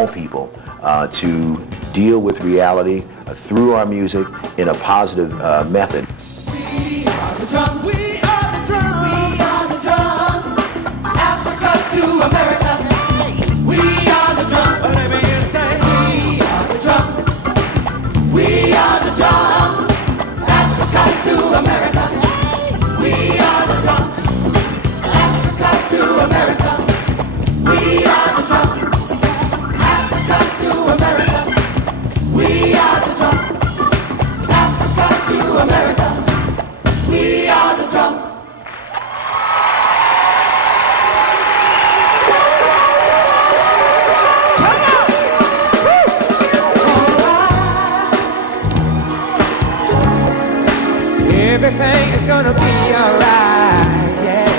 all people to deal with reality through our music in a positive method. We are the drum, we are the drum, we are the drum, Africa to America. We are the drum, let me hear you say. We are the drum, we are the drum, Africa to America. We are the drum, Africa to America. We are the drum, Africa to America. We are the drum, Africa to America. We are the drum. Come on! Woo! Alright. Everything is gonna be alright, yeah.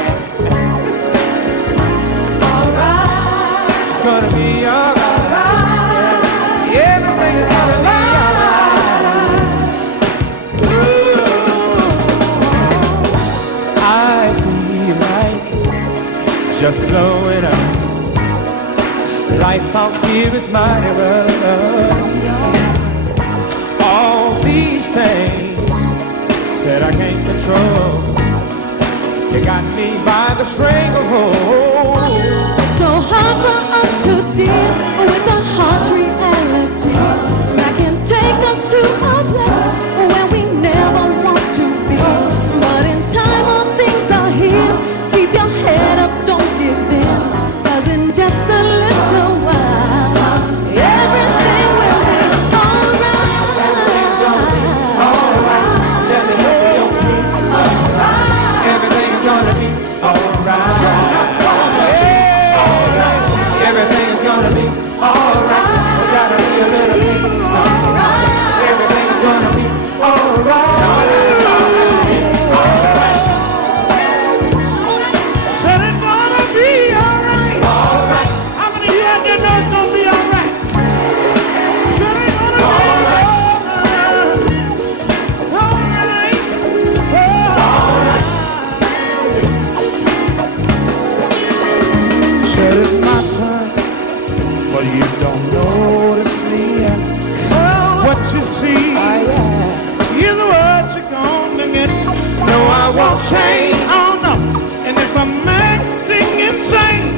Alright. It's gonna be alright. Yeah. Everything is gonna be alright. I feel like just blowing up. Life out here is mighty rough. All these things said I can't control. You got me by the stranglehold. So hard for us to deal with the harsh reality that can take us to a place where we never want to be. But in time all things are here. Keep your head up, don't give in, 'cause in just a little while everything will be alright. Everything's gonna be alright. Let me help you on this. Alright. Everything's gonna be alright. Alright. Everything's gonna be alright. There's gotta be a little peace. Alright. Everything's gonna be alright. Said it's gonna be alright. Alright. How many of you out there know it's gonna be alright? Said it's gonna be alright. Alright. Alright. Said it's my turn, but you don't notice me. What you see is what you're gonna get. No, I won't change. Oh no. And if I'm acting insane,